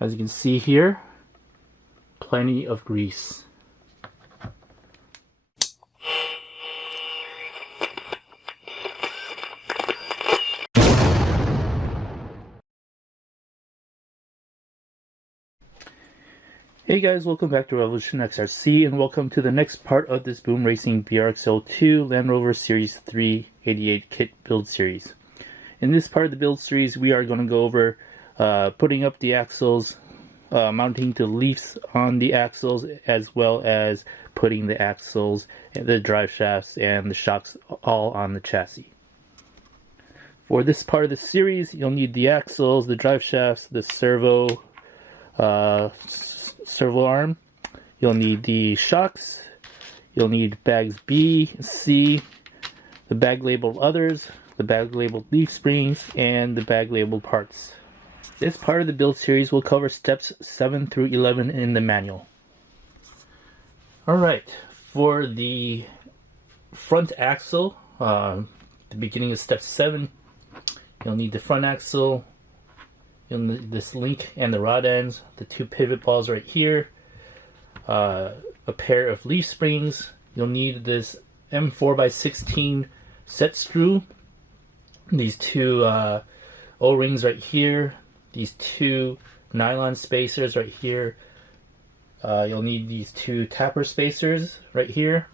As you can see here, plenty of grease. Hey guys, welcome back to Revolution XRC and welcome to the next part of this Boom Racing BRX02 Land Rover Series 388 kit build series. In this part of the build series, we are going to go over putting up the axles, mounting the leaves on the axles, as well as putting the axles, the drive shafts, and the shocks all on the chassis. For this part of the series, you'll need the axles, the drive shafts, the servo arm. You'll need the shocks. You'll need bags B, C, the bag labeled others, the bag labeled leaf springs, and the bag labeled parts. This part of the build series will cover steps 7 through 11 in the manual. Alright, for the front axle, the beginning of step 7, you'll need the front axle, you'll need this link and the rod ends, the 2 pivot balls right here, a pair of leaf springs. You'll need this M4x16 set screw, these 2 O-rings right here, these 2 nylon spacers right here. You'll need these 2 tapper spacers right here,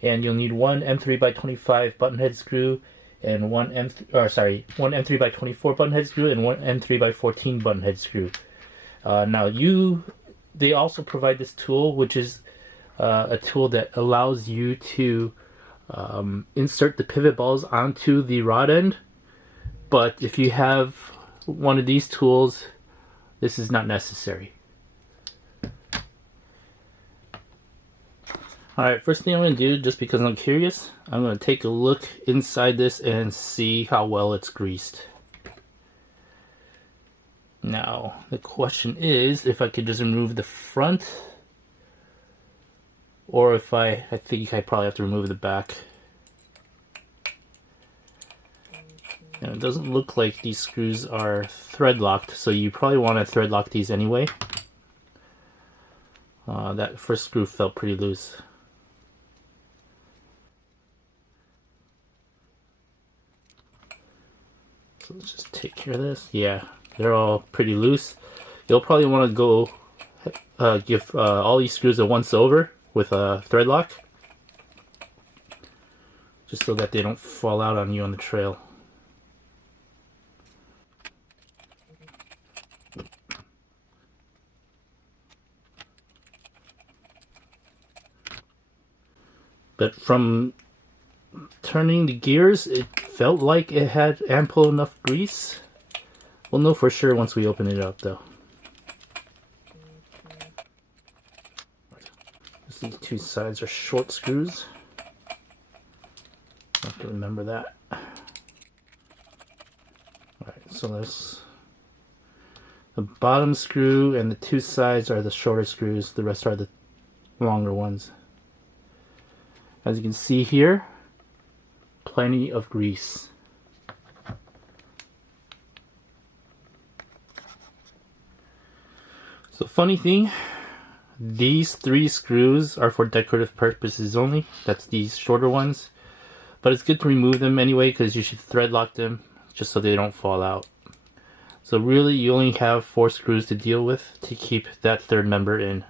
and you'll need one M3x25 buttonhead screw and one M3x24 buttonhead screw and one M3x14 buttonhead screw. They also provide this tool, which is a tool that allows you to insert the pivot balls onto the rod end. But if you have one of these tools, this is not necessary. Alright, first thing I'm going to do, just because I'm curious, I'm going to take a look inside this and see how well it's greased. Now, the question is if I could just remove the front, or if I think I probably have to remove the back. Now, it doesn't look like these screws are thread locked, so you probably want to thread lock these anyway. That first screw felt pretty loose. So let's just take care of this. Yeah, they're all pretty loose. You'll probably want to go give all these screws a once over with a thread lock, just so that they don't fall out on you on the trail. But from turning the gears, it felt like it had ample enough grease. We'll know for sure once we open it up though. These 2 sides are short screws. I have to remember that. Alright, so there's the bottom screw, and the 2 sides are the shorter screws. The rest are the longer ones. As you can see here, plenty of grease. So funny thing, these 3 screws are for decorative purposes only. That's these shorter ones. But it's good to remove them anyway, because you should thread lock them just so they don't fall out. So really you only have 4 screws to deal with to keep that third member in.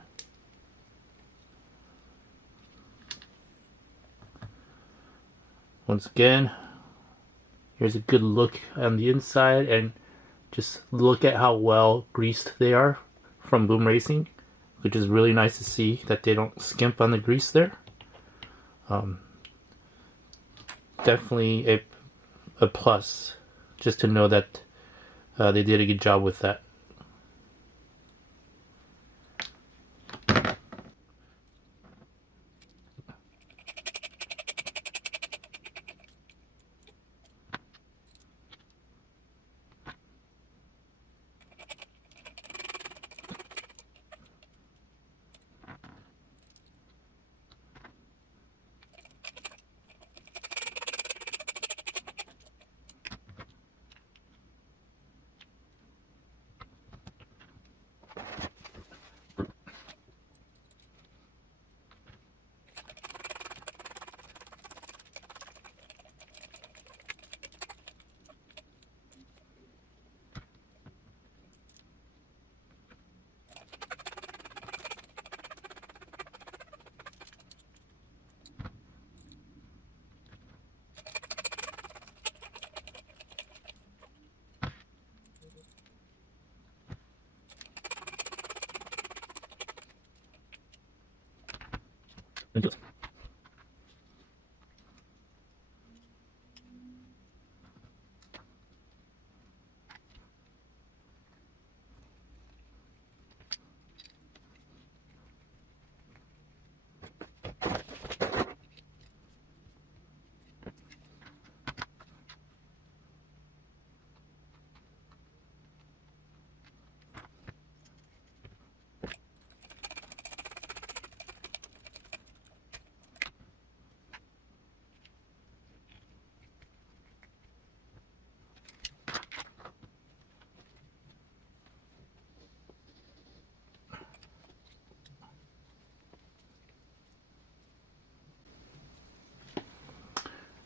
Once again, here's a good look on the inside, and just look at how well greased they are from Boom Racing, which is really nice to see that they don't skimp on the grease there. Definitely a plus, just to know that they did a good job with that.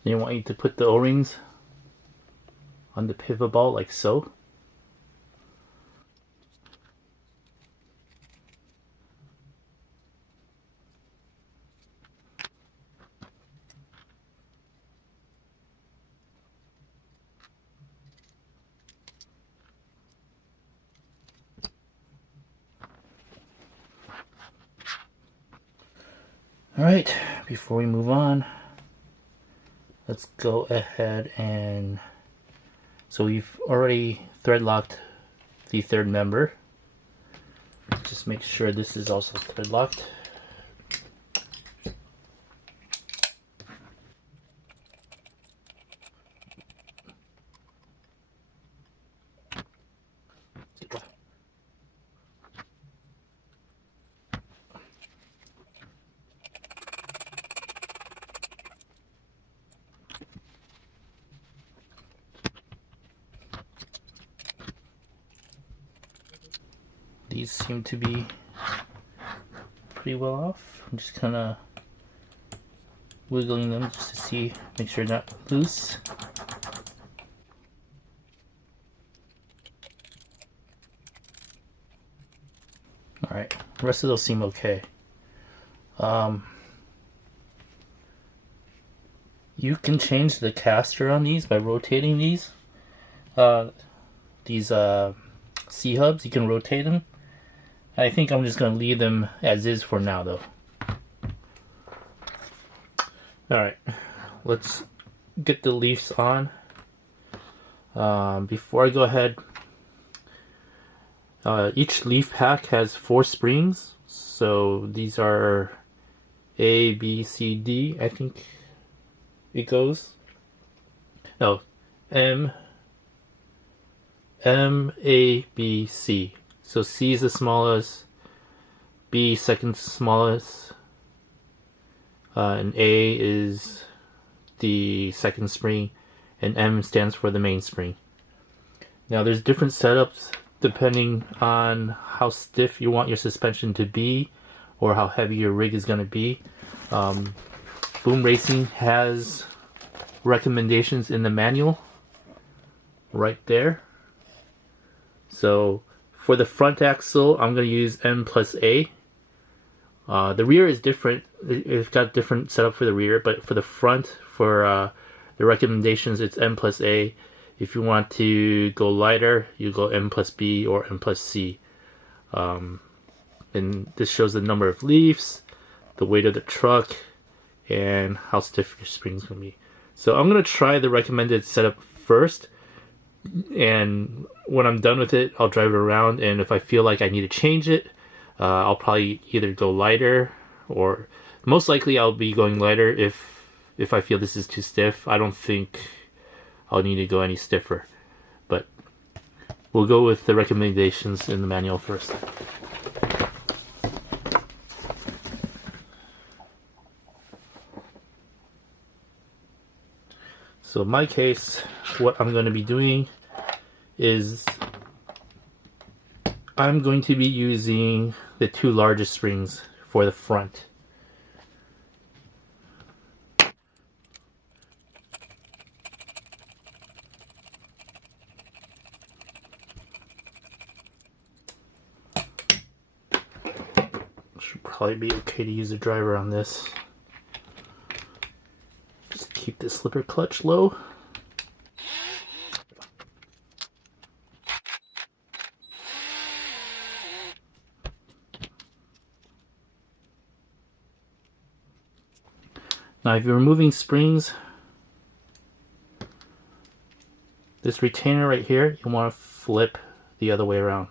They want you to put the O-rings on the pivot ball like so. Alright, before we move on, let's go ahead and, so we've already thread locked the third member. Just make sure this is also thread locked. These seem to be pretty well off. I'm just kind of wiggling them just to see, make sure they're not loose. Alright, the rest of those seem okay. You can change the caster on these by rotating these. C-hubs, you can rotate them. I think I'm just going to leave them as is for now though. Alright, let's get the leaves on. Before I go ahead, each leaf pack has 4 springs. So these are A, B, C, D, I think it goes. Oh, M, A, B, C. So C is the smallest, B second smallest, and A is the second spring, and M stands for the main spring. Now there's different setups depending on how stiff you want your suspension to be or how heavy your rig is going to be. Boom Racing has recommendations in the manual right there. So for the front axle, I'm going to use M plus A. The rear is different. It's got different setup for the rear, but for the front, for the recommendations, it's M plus A. If you want to go lighter, you go M plus B or M plus C. And this shows the number of leaves, the weight of the truck, and how stiff your spring is going to be. So I'm going to try the recommended setup first, and when I'm done with it, I'll drive it around, and if I feel like I need to change it, I'll probably either go lighter, or most likely I'll be going lighter if I feel this is too stiff. I don't think I'll need to go any stiffer, but we'll go with the recommendations in the manual first. So in my case, what I'm going to be doing is I'm going to be using the 2 largest springs for the front. Should probably be okay to use a driver on this. Just keep the slipper clutch low. Now if you're removing springs, this retainer right here, you want to flip the other way around.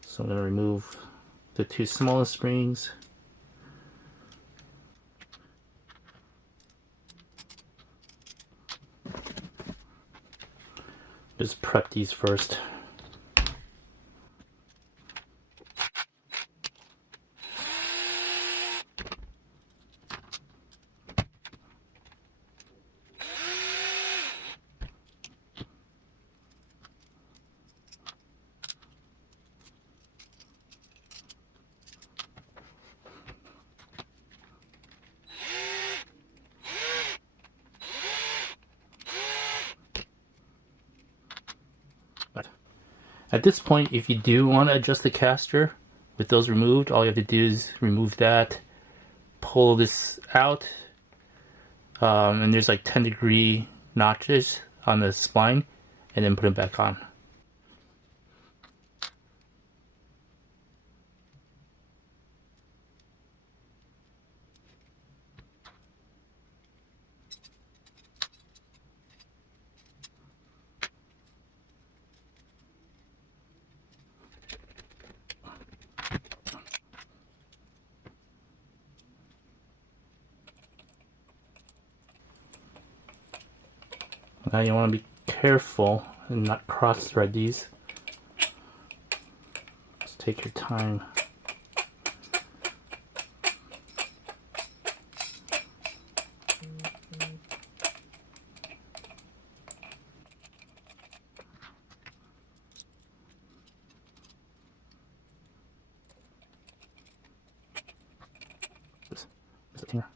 So I'm going to remove the two smallest springs. Just prep these first. At this point, if you do want to adjust the caster with those removed, all you have to do is remove that, pull this out, and there's like 10-degree notches on the spline, and then put it back on. Now you want to be careful and not cross thread these. Just take your time. Here.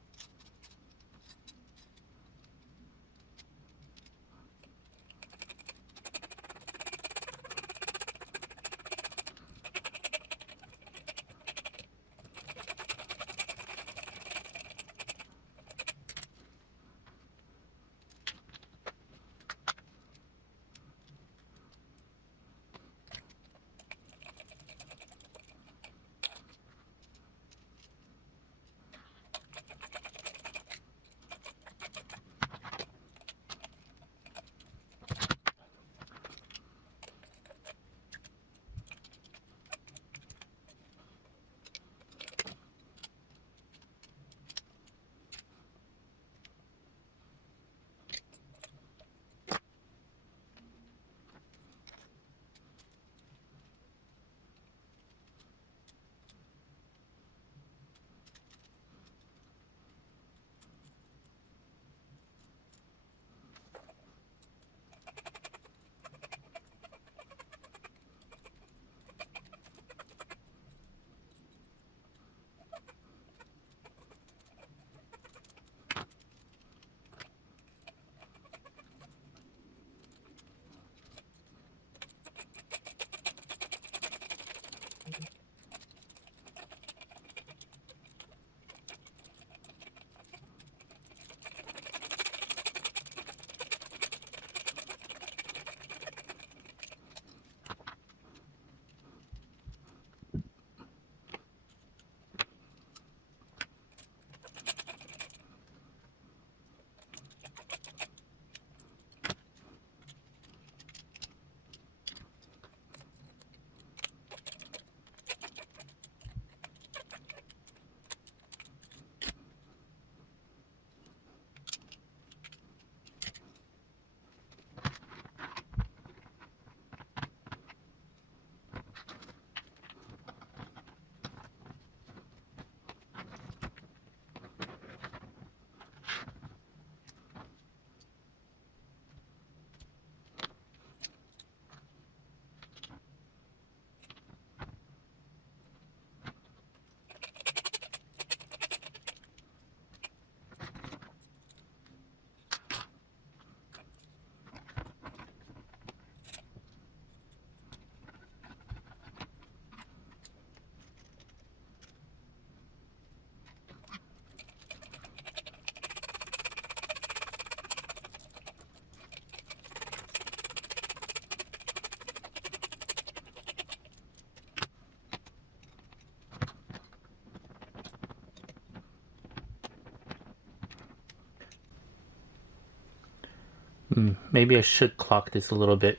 Maybe I should clock this a little bit.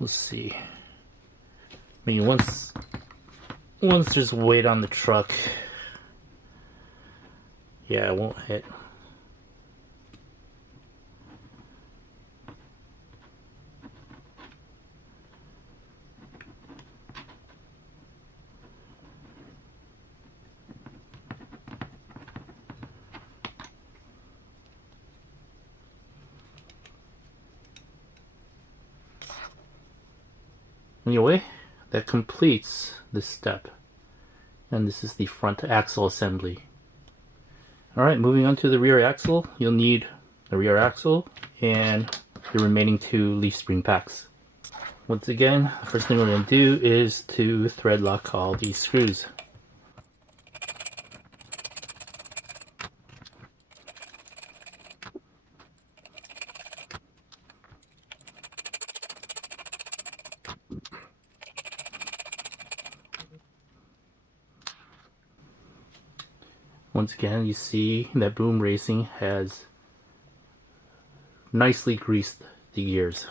Let's see. Maybe once there's weight on the truck, yeah, it won't hit. Anyway, that completes this step. And this is the front axle assembly. Alright, moving on to the rear axle. You'll need the rear axle and the remaining 2 leaf spring packs. Once again, the first thing we're going to do is to thread lock all these screws. Once again, you see that Boom Racing has nicely greased the gears.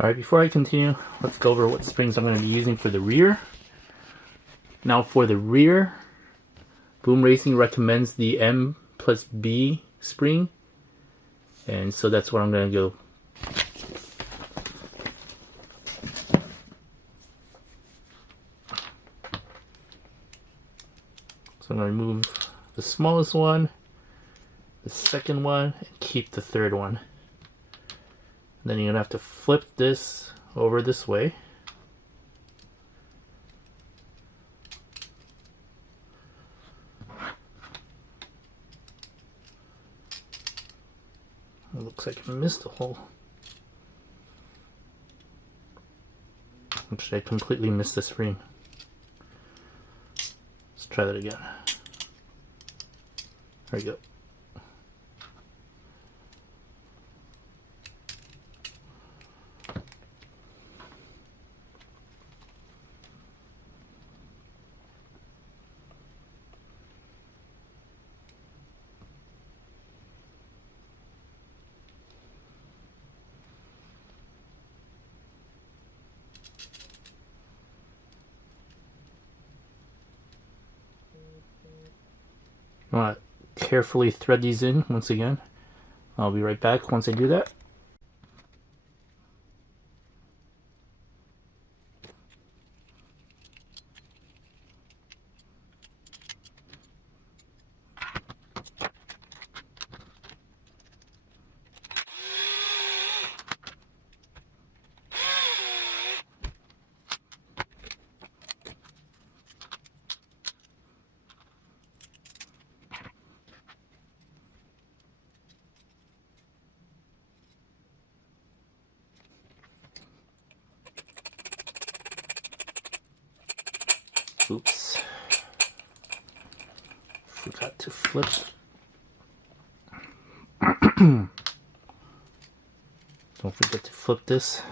Alright, before I continue, let's go over what springs I'm going to be using for the rear. Now for the rear, Boom Racing recommends the M plus B spring, and so that's what I'm going to go. So I'm going to remove the smallest one, the second one, and keep the third one. Then you're going to have to flip this over this way. It looks like I missed a hole. Actually, I completely missed the spring. Let's try that again. There we go. I want to carefully thread these in once again. I'll be right back once I do that. Forgot to flip. Don't forget to flip this.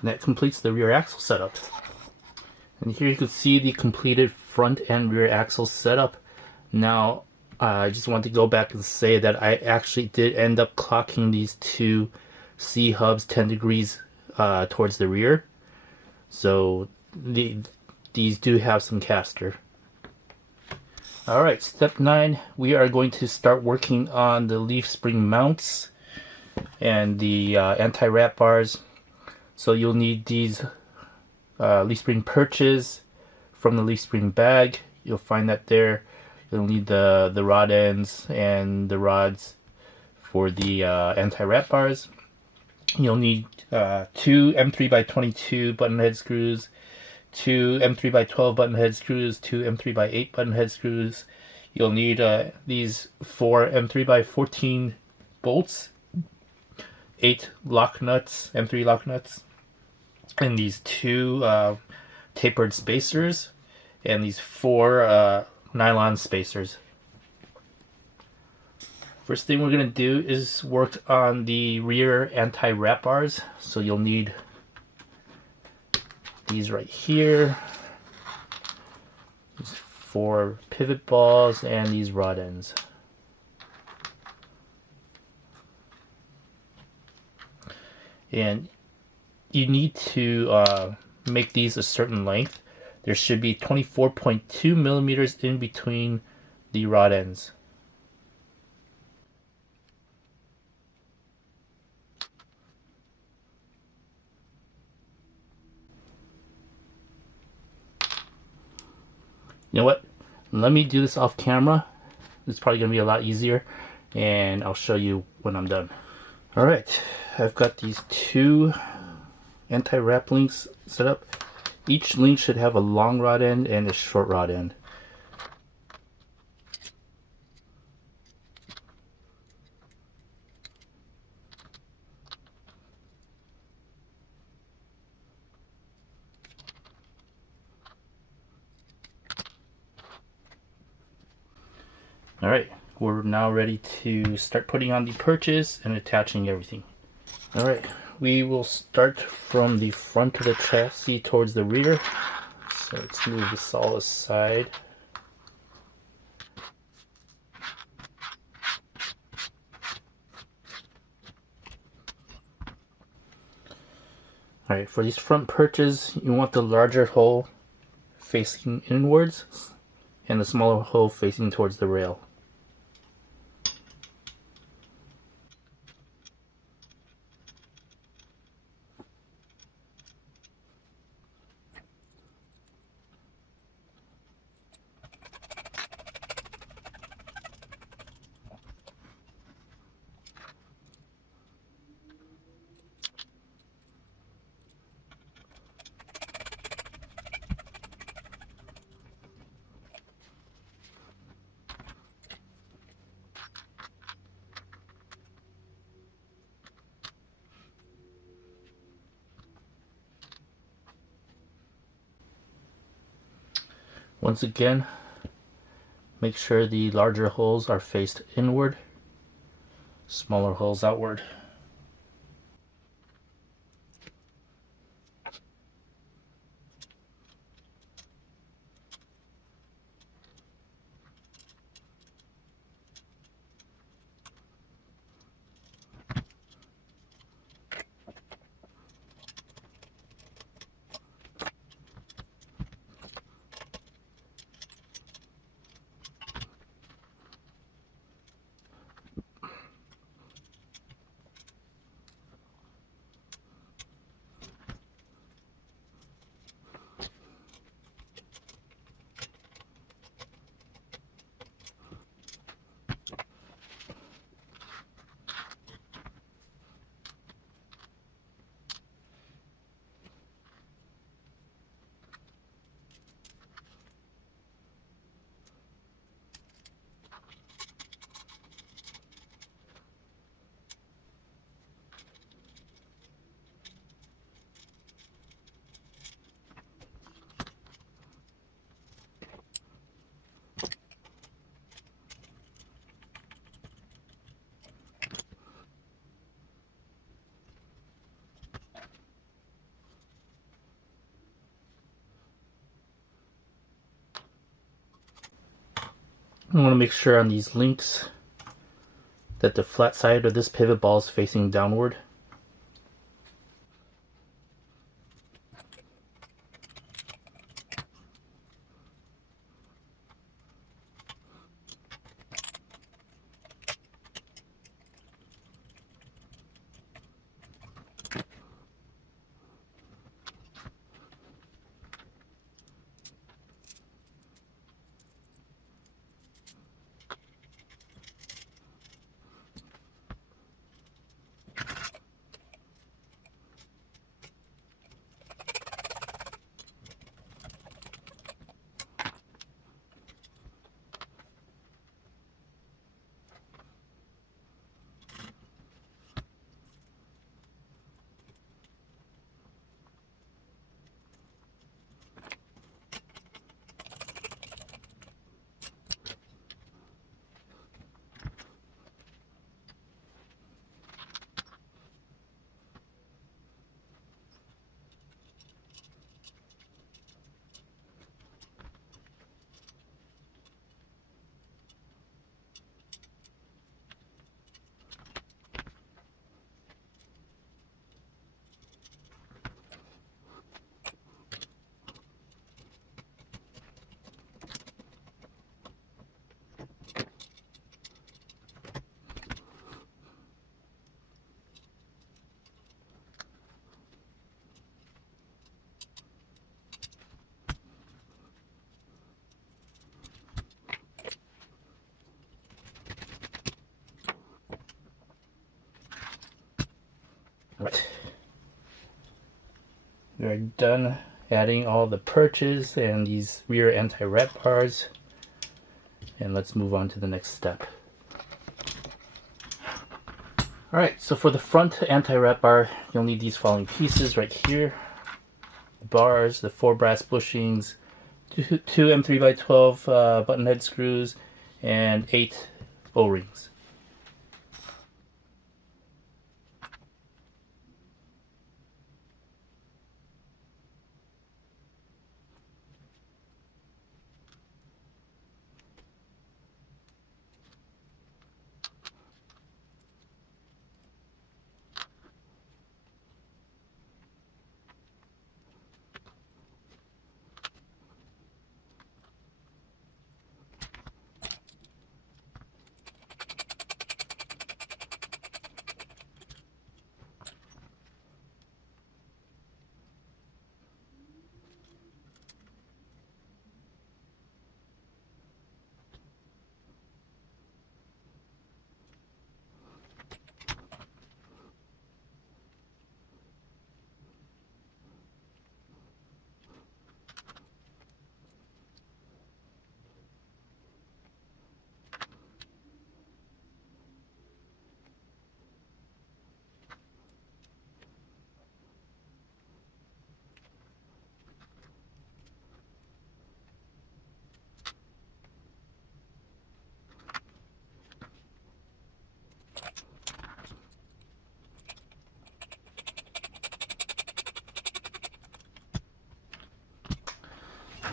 And that completes the rear axle setup. And here you can see the completed front and rear axle setup. Now, I just want to go back and say that I actually did end up clocking these two C-hubs 10 degrees towards the rear. So these do have some caster. Alright, step 9, we are going to start working on the leaf spring mounts and the anti-wrap bars. So you'll need these leaf spring perches from the leaf spring bag. You'll find that there. You'll need the rod ends and the rods for the anti-wrap bars. You'll need 2 M3x22 button head screws, 2 M3x12 button head screws, 2 M3x8 button head screws. You'll need these 4 M3x14 bolts, 8 lock nuts, M3 lock nuts, and these 2 tapered spacers, and these 4 nylon spacers. First thing we're going to do is work on the rear anti-wrap bars. So you'll need these right here, these 4 pivot balls, and these rod ends. And you need to make these a certain length. There should be 24.2 millimeters in between the rod ends. You know what? Let me do this off camera. It's probably going to be a lot easier, and I'll show you when I'm done. Alright, I've got these 2 anti-wrap links set up. Each link should have a long rod end and a short rod end. Alright, we're now ready to start putting on the perches and attaching everything. Alright, we will start from the front of the chassis towards the rear. So let's move this all aside. Alright, for these front perches, you want the larger hole facing inwards and the smaller hole facing towards the rail. Once again, make sure the larger holes are faced inward, smaller holes outward. I want to make sure on these links that the flat side of this pivot ball is facing downward. Right. We're done adding all the perches and these rear anti-wrap bars, and let's move on to the next step. Alright, so for the front anti-wrap bar, you'll need these following pieces right here. The bars, the 4 brass bushings, two M3x12 button head screws, and 8 O-rings.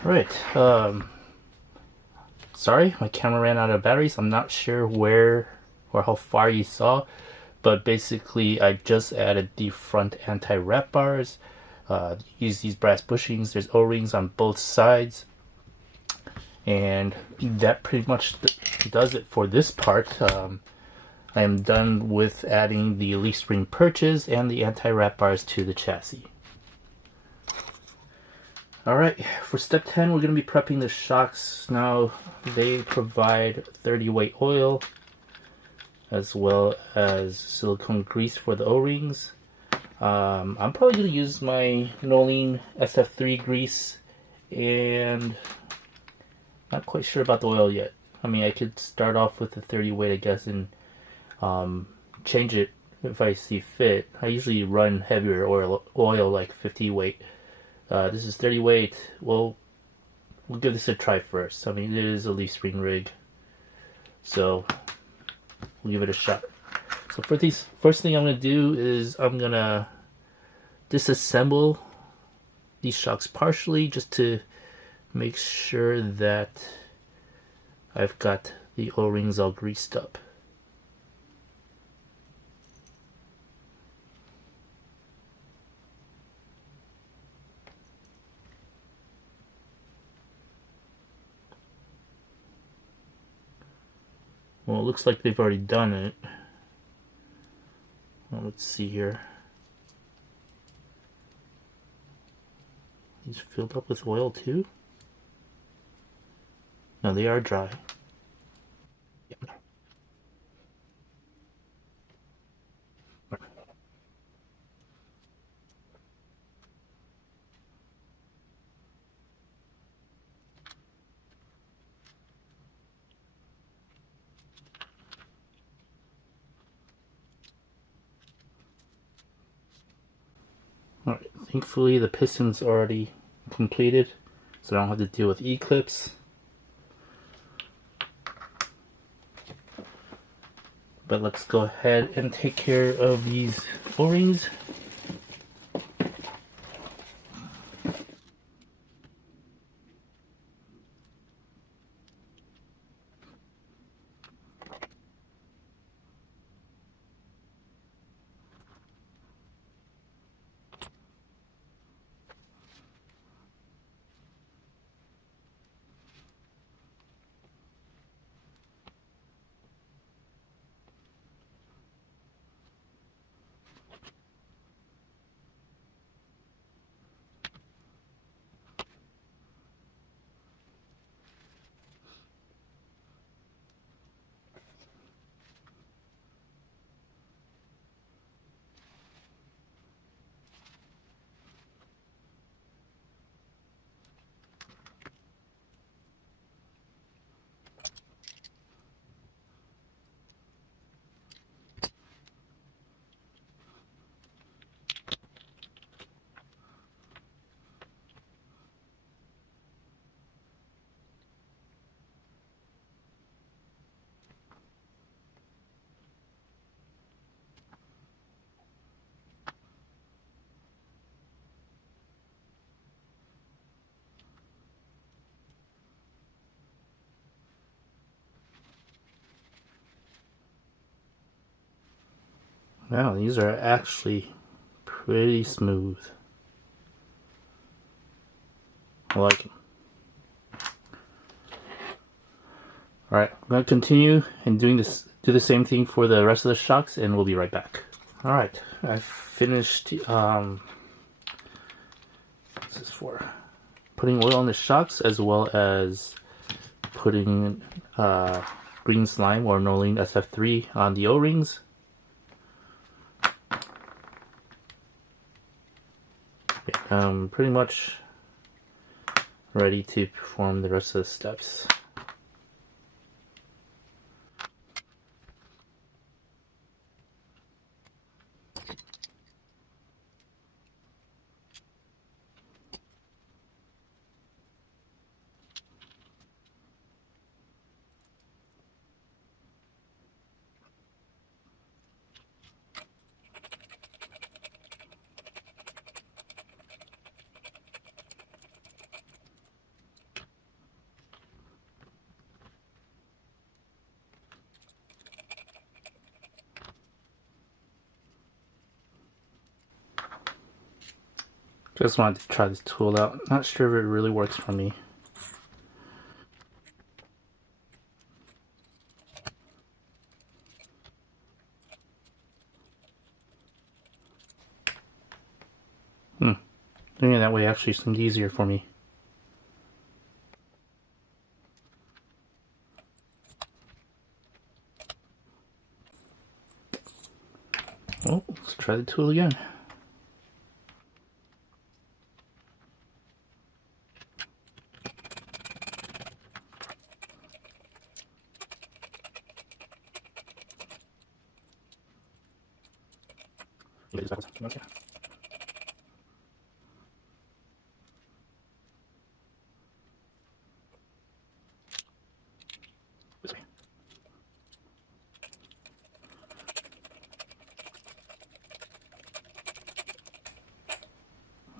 Right, sorry, my camera ran out of batteries. I'm not sure where or how far you saw, but basically I just added the front anti-wrap bars. Use these brass bushings. There's O-rings on both sides, and that pretty much does it for this part. I am done with adding the leaf spring perches and the anti-wrap bars to the chassis. Alright, for step 10 we're going to be prepping the shocks. Now they provide 30 weight oil as well as silicone grease for the O-rings. I'm probably going to use my Nolene SF3 grease, and not quite sure about the oil yet. I mean, I could start off with the 30 weight, I guess, and change it if I see fit. I usually run heavier oil like 50 weight. This is 30 weight. Well, we'll give this a try first. I mean, it is a leaf spring rig, so we'll give it a shot. So for these, first thing I'm going to do is I'm going to disassemble these shocks partially just to make sure that I've got the O-rings all greased up. Well, it looks like they've already done it. Well, let's see here. These filled up with oil too? No, they are dry. Yep. Alright, thankfully the piston's already completed, so I don't have to deal with E-clips. But let's go ahead and take care of these O-rings. Wow, these are actually pretty smooth. I like them. Alright, I'm going to continue and do the same thing for the rest of the shocks, and we'll be right back. Alright, I've finished, what's this for? Putting oil on the shocks, as well as putting green slime or Nolene SF3 on the O-rings. I'm pretty much ready to perform the rest of the steps. Just wanted to try this tool out. Not sure if it really works for me. Doing it that way actually seemed easier for me. Well, let's try the tool again. Okay. This way.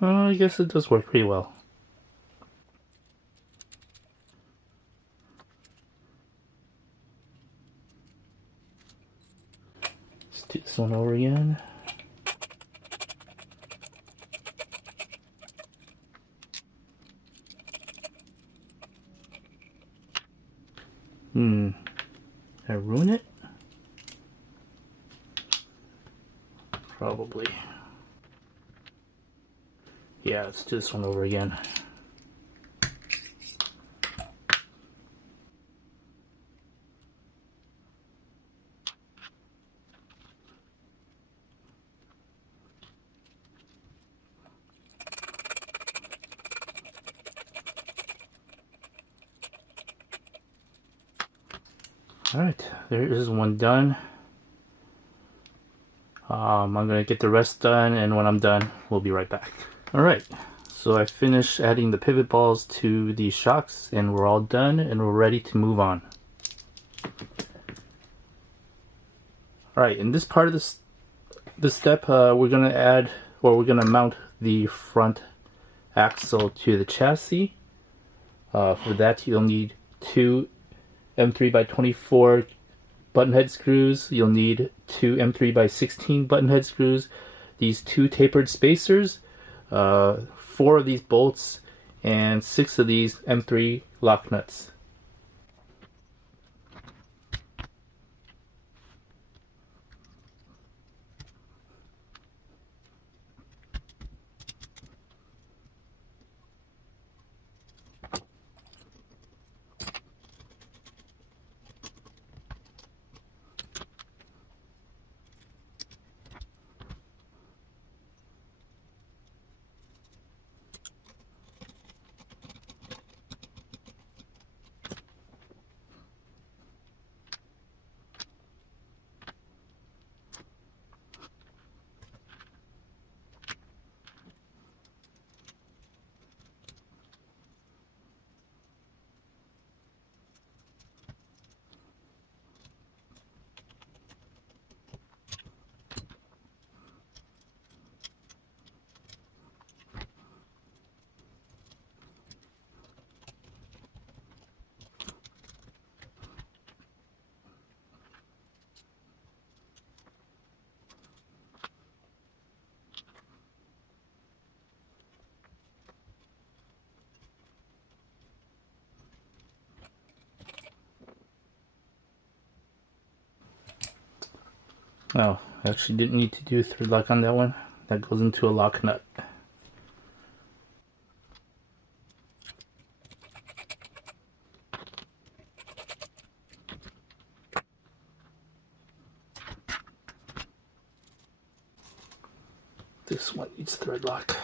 I guess it does work pretty well. do this one over again. Did I ruin it? Probably. Yeah, let's do this one over again. Alright, there is one done. I'm gonna get the rest done, and when I'm done, we'll be right back. Alright, so I finished adding the pivot balls to the shocks, and we're all done, and we're ready to move on. Alright, in this part of this step, we're gonna mount the front axle to the chassis. For that, you'll need two M3x24 button head screws. You'll need two M3x16 button head screws, these two tapered spacers, 4 of these bolts, and 6 of these M3 lock nuts. Oh, I actually didn't need to do a thread lock on that one. That goes into a lock nut. This one needs thread lock.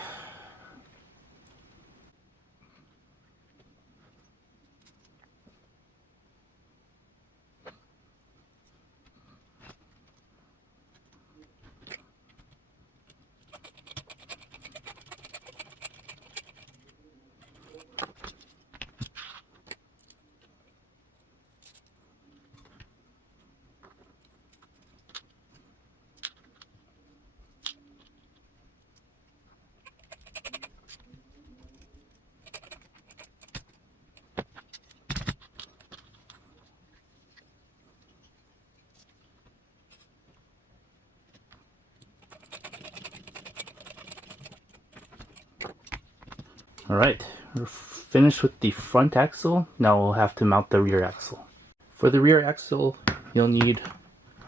Alright, we're finished with the front axle. Now we'll have to mount the rear axle. For the rear axle, you'll need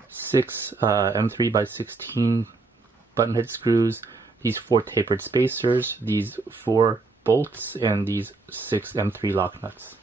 6 M3x16 button head screws, these 4 tapered spacers, these 4 bolts, and these 6 M3 lock nuts.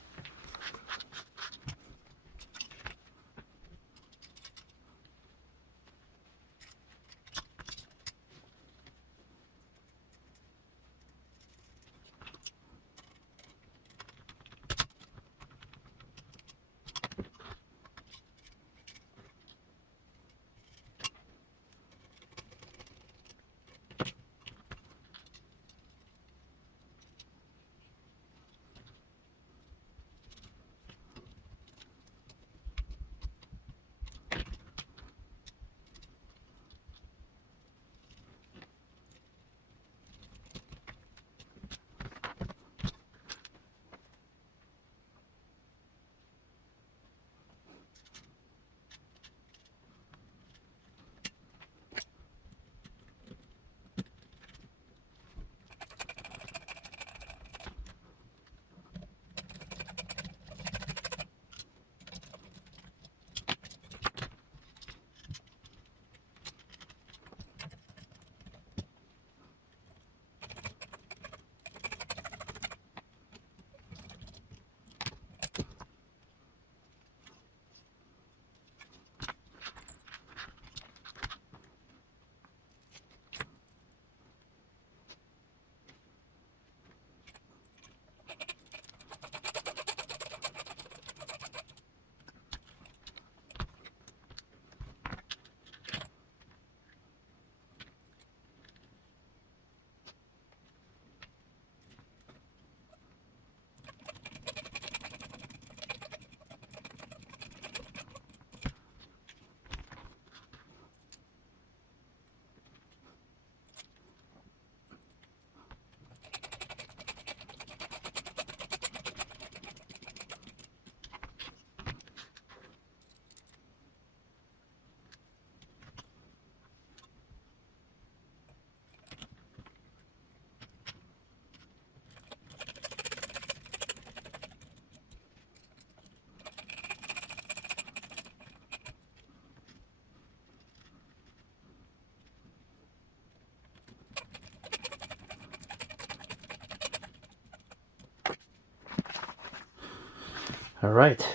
Alright,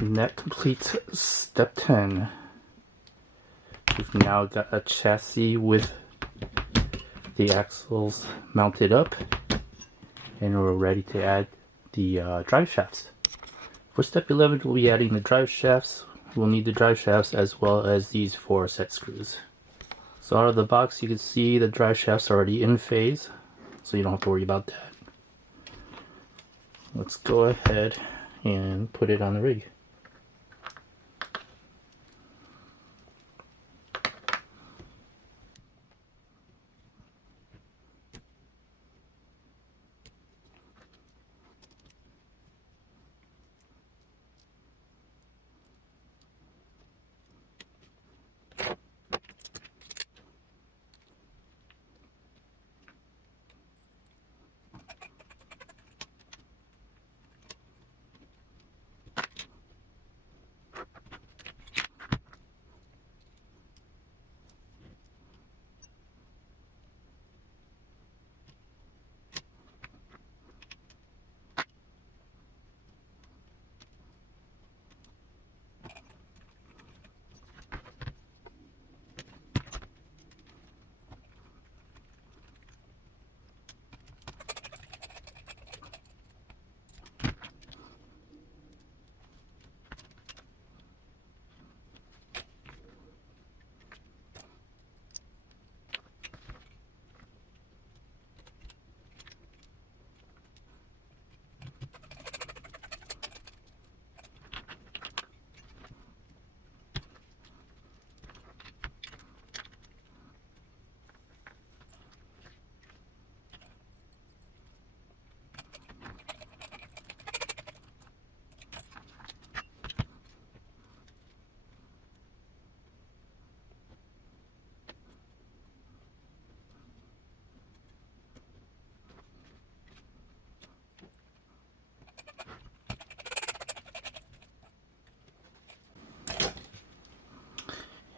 and that completes step 10. We've now got a chassis with the axles mounted up, and we're ready to add the drive shafts. For step 11, we'll be adding the drive shafts. We'll need the drive shafts as well as these 4 set screws. So out of the box, you can see the drive shafts are already in phase, so you don't have to worry about that. Let's go ahead and put it on the rig.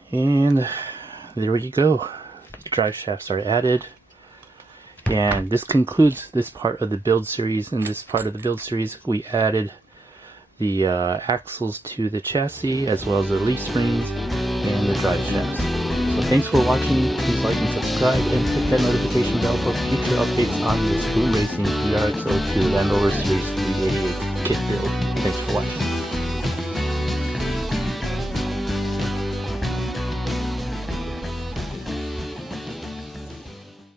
And there you go. The drive shafts are added. And this concludes this part of the build series. In this part of the build series, we added the axles to the chassis, as well as the leaf springs and the drive shafts. So thanks for watching. Please like and subscribe, and hit that notification bell for future updates on this Boom Racing BRX02 Land Rover Space 388 kit build. Thanks for watching.